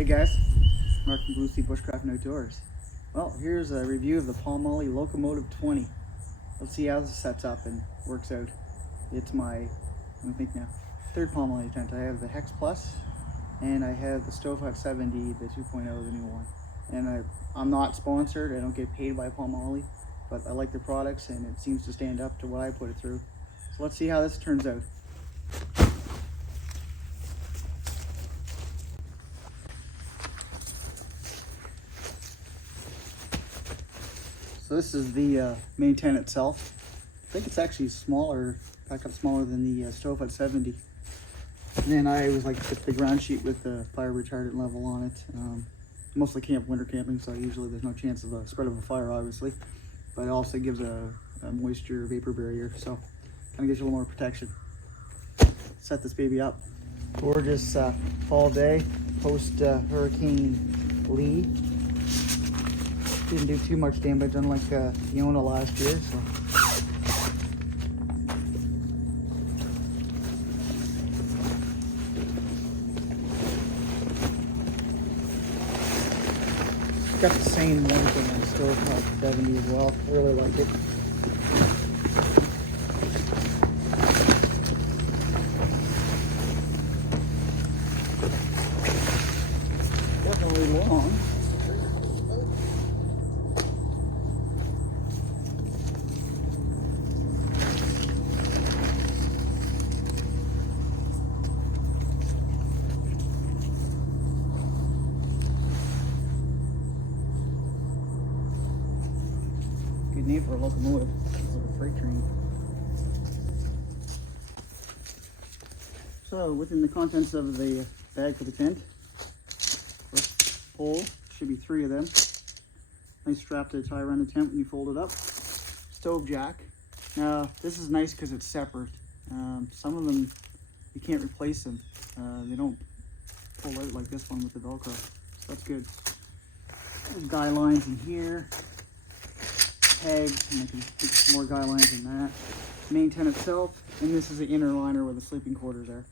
Hey guys, Mark from Blue Sea Bushcraft and Outdoors. Well, here's a review of the Pomoly Locomotive 20. Let's see how this sets up and works out. It's my, let me think now, third Pomoly tent. I have the Hex Plus and I have the Stove Hut 70, the 2.0, the new one. And I'm not sponsored, I don't get paid by Pomoly, but I like their products and it seems to stand up to what I put it through. So let's see how this turns out. So this is the main tent itself. I think it's actually smaller, packed up smaller than the Stove Hut 70. And then I always like to put the ground sheet with the fire retardant level on it. Mostly winter camping, so usually there's no chance of a spread of a fire, obviously. But it also gives a moisture vapor barrier, so kind of gives you a little more protection. Set this baby up. Gorgeous fall day, post Hurricane Lee. Didn't do too much damage, unlike Fiona last year. So. Got the same warranty on the Stove Hut 70 as well. I really like it. Definitely long. Good name for a locomotive. It's like a freight train. So within the contents of the bag for the tent, first pole, should be 3 of them. Nice strap to tie around the tent when you fold it up. Stove jack. Now this is nice because it's separate. Some of them you can't replace them. They don't pull out like this one with the Velcro. So that's good. There's guy lines in here. Pegs, and I can put some more guy lines in that. Main tent itself, and this is the inner liner where the sleeping quarters are.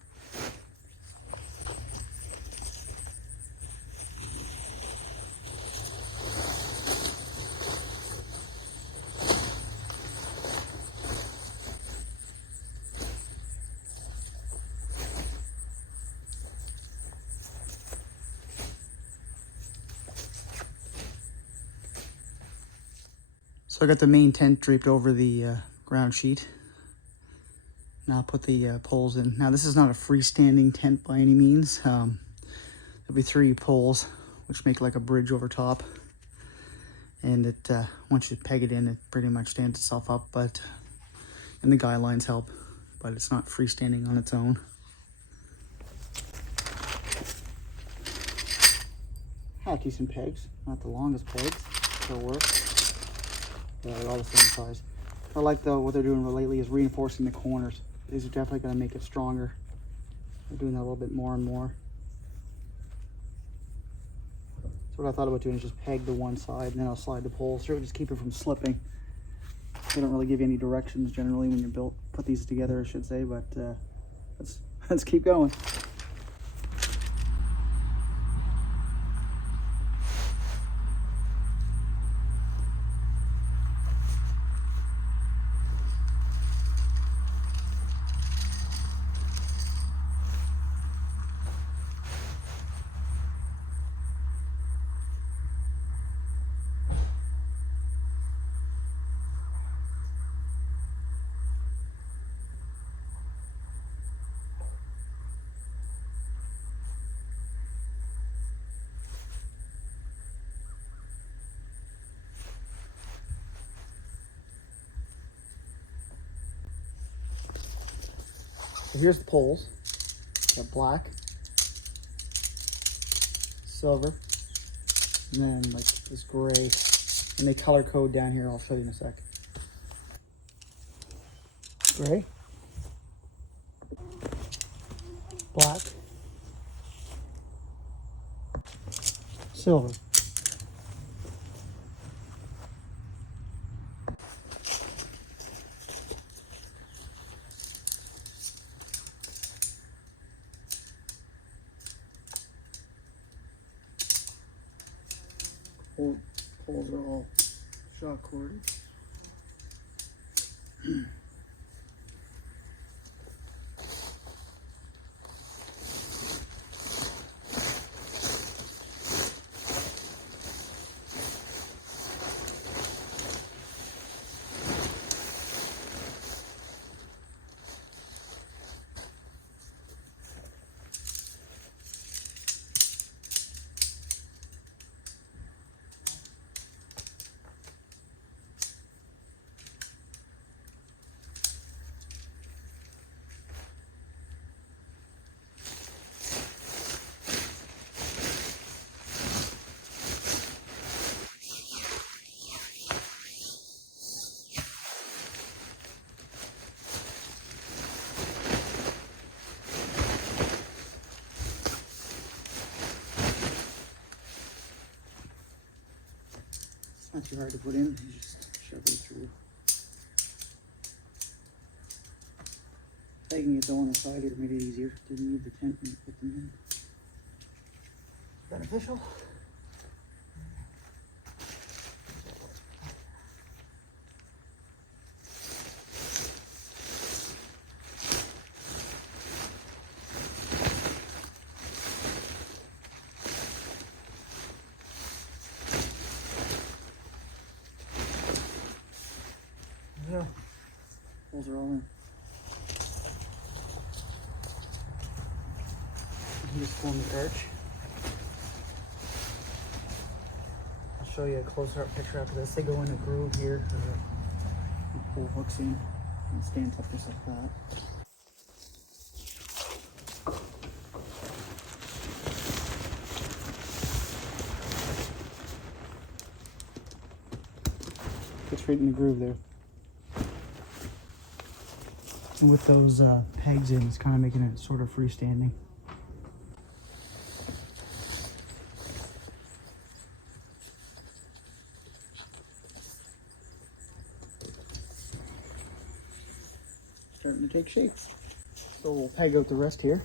So I got the main tent draped over the ground sheet. Now I'll put the poles in. Now this is not a freestanding tent by any means. There'll be 3 poles, which make like a bridge over top. And it once you peg it in, it pretty much stands itself up. And the guy lines help, but it's not freestanding on its own. Had decent pegs, not the longest pegs, they'll work. Yeah, they're all the same size. I like what they're doing lately is reinforcing the corners. These are definitely going to make it stronger. They're doing that a little bit more and more. So what I thought about doing is just peg the one side and then I'll slide the poles through, just keep it from slipping. They don't really give you any directions generally when you put these together, I should say, but let's keep going. So here's the poles. Got black, silver, and then like this gray. And they color code down here. I'll show you in a sec. Gray, black, silver. Poles are all shock corded. Not too hard to put in, you just shove it through. Taking it though on the side here made it easier. Didn't need the tent when you put them in. Beneficial. Yeah, holes are all in. You just form the arch. I'll show you a closer up picture after this. They go in a groove here. You pull hooks in and stands up just like that. Fits right in the groove there. And with those pegs in, it's kind of making it sort of freestanding. Starting to take shape. So we'll peg out the rest here.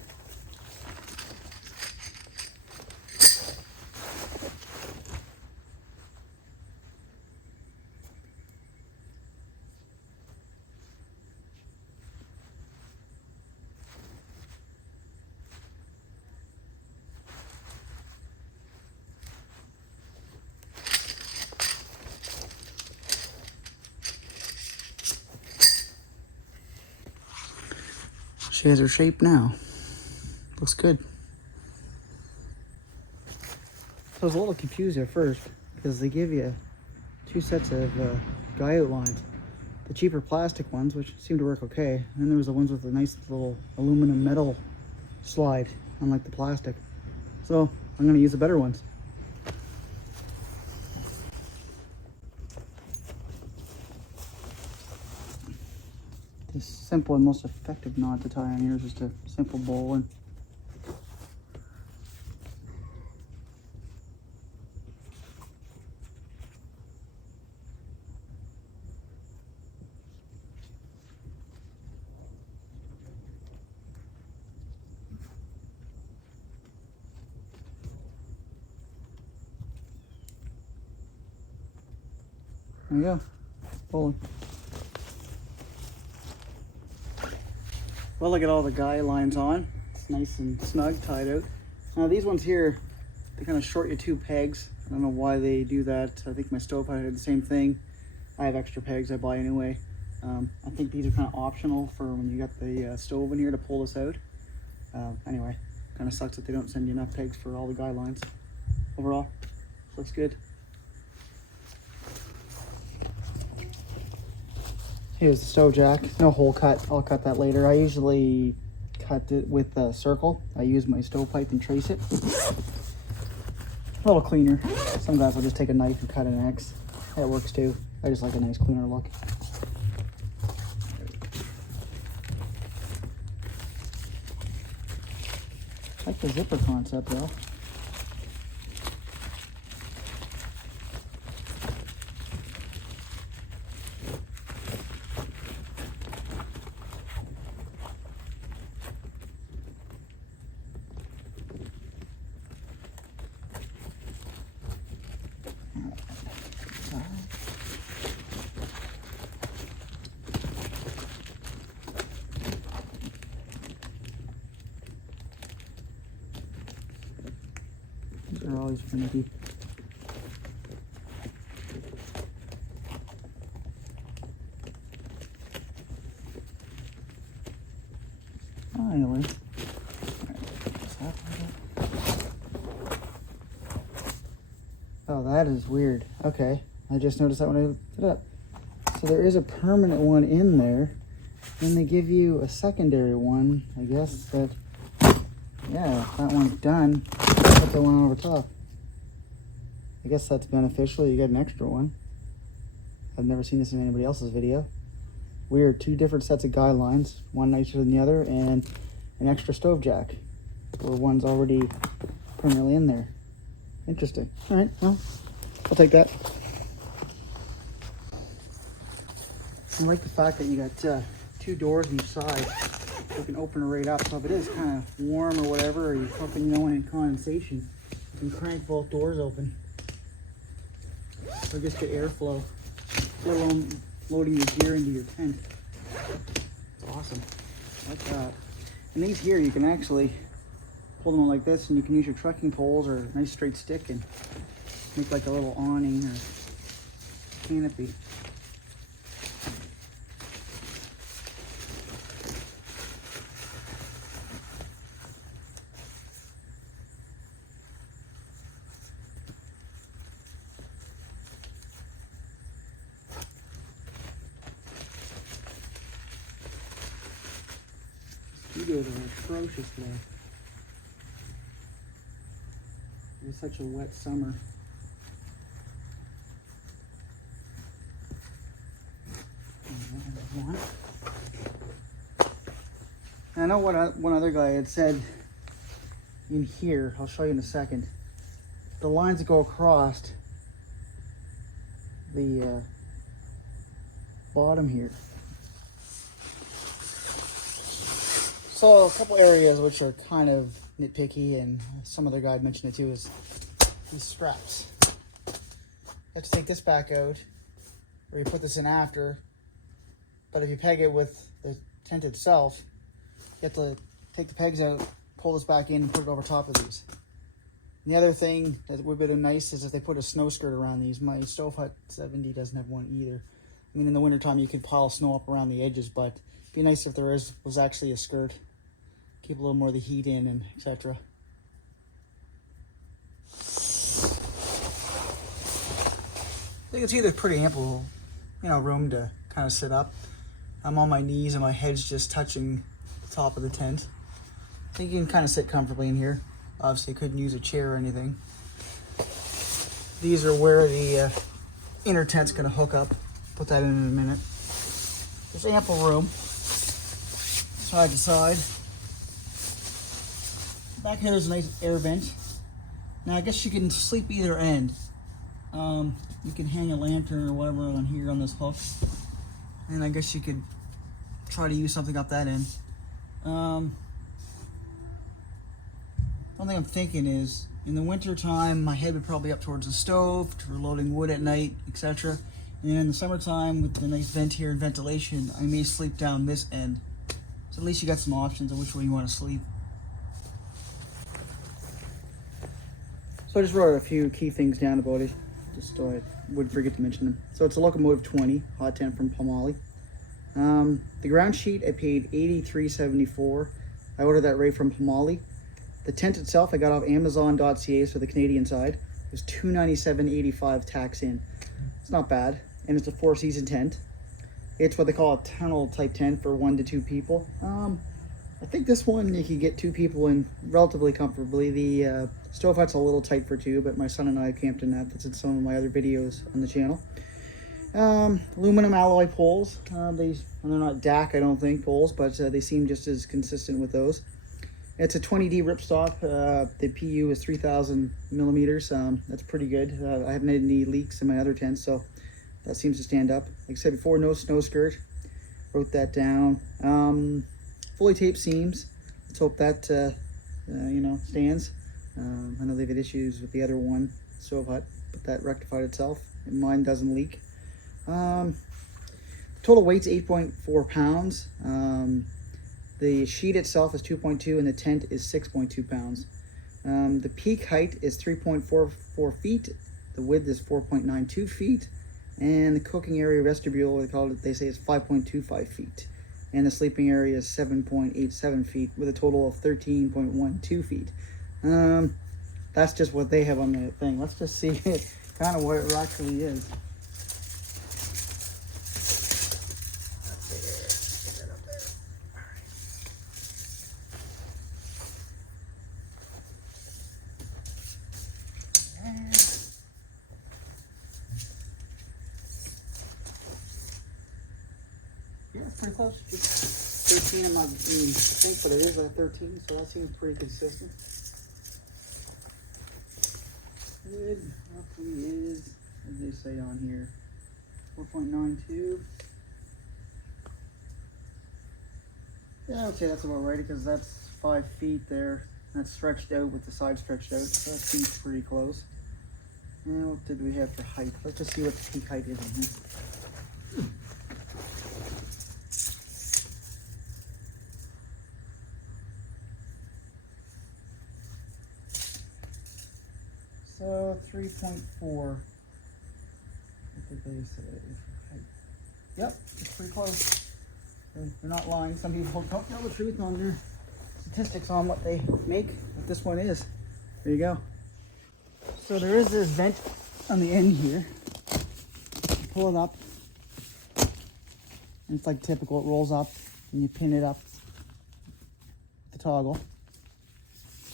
She has her shape now. Looks good. I was a little confused at first because they give you two sets of guy outlines. The cheaper plastic ones, which seemed to work okay, and then there was the ones with the nice little aluminum metal slide, unlike the plastic. So I'm going to use the better ones. The simple and most effective knot to tie on here is just a simple bowline. There you go, bowline. Well, I got all the guy lines on. It's nice and snug, tied out. Now these ones here, they kind of short you two pegs. I don't know why they do that. I think my stovepipe had the same thing. I have extra pegs I buy anyway. I think these are kind of optional for when you got the stove in here to pull this out. Anyway, kind of sucks that they don't send you enough pegs for all the guy lines. Overall, looks good. Here's the stove jack. No hole cut. I'll cut that later. I usually cut it with a circle. I use my stovepipe and trace it. A little cleaner. Some guys will just take a knife and cut an X. That works too. I just like a nice cleaner look. I like the zipper concept though. They're always finicky. Oh, anyway. Oh, that is weird. Okay, I just noticed that when I looked it up. So there is a permanent one in there. Then they give you a secondary one. I guess that, yeah, that one's done. Put that one over top. I guess that's beneficial. You get an extra one. I've never seen this in anybody else's video. Weird, 2 different sets of guidelines, one nicer than the other, and an extra stove jack, where one's already permanently in there. Interesting. All right, well, I'll take that. I like the fact that you got 2 doors on each side. You can open it right up, so if it is kind of warm or whatever, or you're hoping you don't want any condensation, you can crank both doors open. So just get airflow, let alone loading your gear into your tent. It's awesome. I like that. And these here, you can actually hold them on like this, and you can use your trekking poles or a nice straight stick and make like a little awning or canopy. Mosquitoes are atrocious today. It was such a wet summer. I know what one other guy had said in here. I'll show you in a second. The lines that go across the bottom here. So a couple areas which are kind of nitpicky, and some other guy mentioned it too, is these straps. You have to take this back out, or you put this in after. But if you peg it with the tent itself, you have to take the pegs out, pull this back in, and put it over top of these. And the other thing that would be nice is if they put a snow skirt around these. My Stove Hut 70 doesn't have one either. I mean, in the wintertime you could pile snow up around the edges, but it'd be nice if there was actually a skirt. Keep a little more of the heat in, and etc. You can see there's pretty ample, room to kind of sit up. I'm on my knees and my head's just touching the top of the tent. I think you can kind of sit comfortably in here. Obviously, couldn't use a chair or anything. These are where the inner tent's going to hook up. Put that in a minute. There's ample room, side to side. Back here there's a nice air vent. Now I guess you can sleep either end. You can hang a lantern or whatever on here on this hook. And I guess you could try to use something up that end. One thing I'm thinking is, in the winter time, my head would probably be up towards the stove, for loading wood at night, etc. And then in the summertime, with the nice vent here and ventilation, I may sleep down this end. So at least you got some options of which way you want to sleep. So I just wrote a few key things down about it, just so I wouldn't forget to mention them. So it's a Locomotive 20 hot tent from Pomoly. The ground sheet I paid $83.74. I ordered that right from Pomoly. The tent itself I got off Amazon.ca, so the Canadian side. It was $297.85 tax in. It's not bad, and it's a 4-season tent. It's what they call a tunnel type tent for 1 to 2 people. I think this one you can get 2 people in relatively comfortably. The Stove Hut's a little tight for 2, but my son and I camped in that. That's in some of my other videos on the channel. Aluminum alloy poles. They're not DAC, I don't think, poles, but they seem just as consistent with those. It's a 20D Ripstop. The PU is 3,000 millimeters. That's pretty good. I haven't had any leaks in my other tents, so that seems to stand up. Like I said before, no snow skirt. Wrote that down. Fully taped seams. Let's hope that stands. I know they've had issues with the other one, Stove Hut, but that rectified itself, and mine doesn't leak. Total weight's 8.4 pounds. The sheet itself is 2.2, and the tent is 6.2 pounds. The peak height is 3.44 feet. The width is 4.92 feet. And the cooking area vestibule, they say is 5.25 feet. And the sleeping area is 7.87 feet with a total of 13.12 feet. That's just what they have on the thing. Let's just see kind of what it actually is. Yeah, it's pretty close. Just 13 in my think, but it is a 13, so that seems pretty consistent. Good. Roughly is, as they say on here, 4.92. Yeah, okay, that's about right because that's 5 feet there. That's stretched out with the side stretched out, so that seems pretty close. And what did we have for height? Let's just see what the peak height is in here. So 3.4. What did they say? Yep, it's pretty close. They're not lying. Some people don't tell the truth on their statistics on what they make, but this one is. There you go. So there is this vent on the end here. You pull it up, and it's like typical. It rolls up, and you pin it up with the toggle.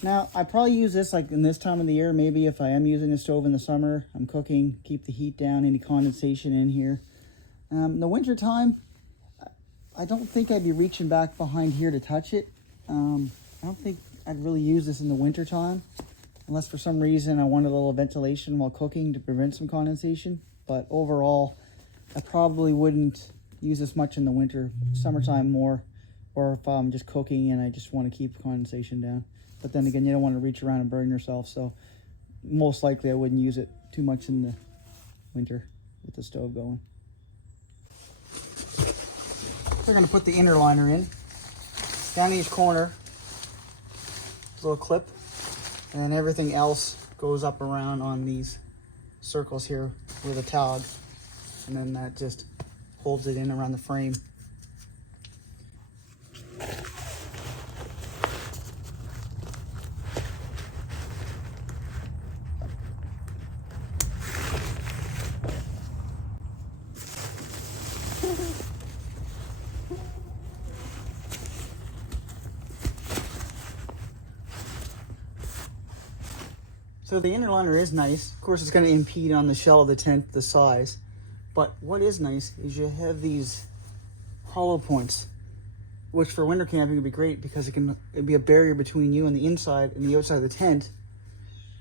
Now, I probably use this like in this time of the year, maybe if I am using a stove in the summer, I'm cooking, keep the heat down, any condensation in here. In the winter time, I don't think I'd be reaching back behind here to touch it. I don't think I'd really use this in the winter time, unless for some reason I wanted a little ventilation while cooking to prevent some condensation. But overall, I probably wouldn't use this much in the winter, summertime more, or if I'm just cooking and I just want to keep condensation down. But then again, you don't want to reach around and burn yourself, so most likely I wouldn't use it too much in the winter with the stove going. We're going to put the inner liner in. Down each corner, there's a little clip, and then everything else goes up around on these circles here with a tag, and then that just holds it in around the frame. So the inner liner is nice. Of course, it's going to impede on the shell of the tent, the size. But what is nice is you have these hollow points, which for winter camping would be great because it'd be a barrier between you and the inside and the outside of the tent.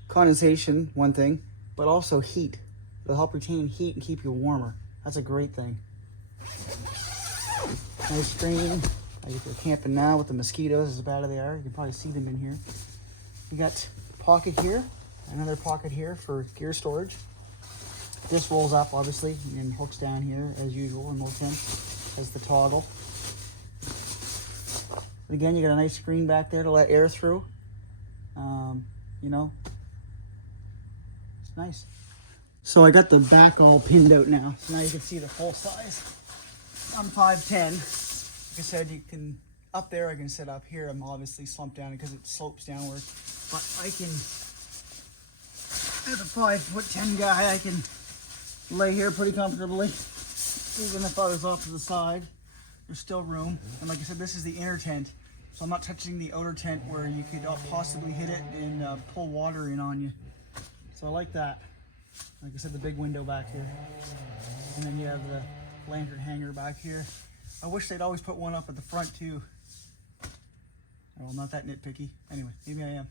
Condensation, one thing, but also heat. It'll help retain heat and keep you warmer. That's a great thing. Nice screen. If you're camping now with the mosquitoes, as bad as they are, you can probably see them in here. You got a pocket here. Another pocket here for gear storage. This rolls up, obviously, and hooks down here, as usual, in most tents, as the toggle. But again, you got a nice screen back there to let air through. You know, it's nice. So I got the back all pinned out now, so now you can see the full size. I'm 5'10". Like I said, you can, up there I can sit up here. I'm obviously slumped down because it slopes downward, but I can, as a 5'10" guy, I can lay here pretty comfortably. Even if I was off to the side, there's still room. And like I said, this is the inner tent, so I'm not touching the outer tent where you could possibly hit it and pull water in on you. So I like that. Like I said, the big window back here. And then you have the lantern hanger back here. I wish they'd always put one up at the front too. Well, not that nitpicky. Anyway, maybe I am.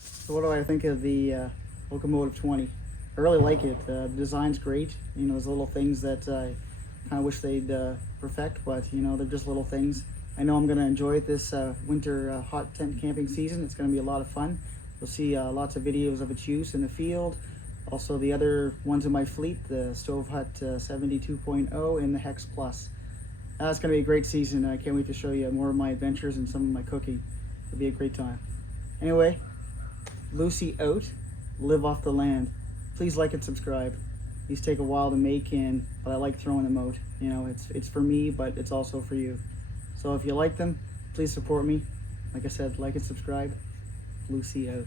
So what do I think of the Locomotive 20? I really like it. The design's great. You know, there's little things that I kind of wish they'd perfect, but you know, they're just little things. I know I'm going to enjoy it this winter hot tent camping season. It's going to be a lot of fun. You'll see lots of videos of its use in the field. Also the other ones in my fleet, the Stove Hut 70 2.0 and the Hex Plus. It's going to be a great season. I can't wait to show you more of my adventures and some of my cooking. It'll be a great time. Anyway, Lucy out, live off the land. Please like and subscribe. These take a while to make, but I like throwing them out. You know, it's for me, but it's also for you. So if you like them, please support me. Like I said, like and subscribe. Lucy out.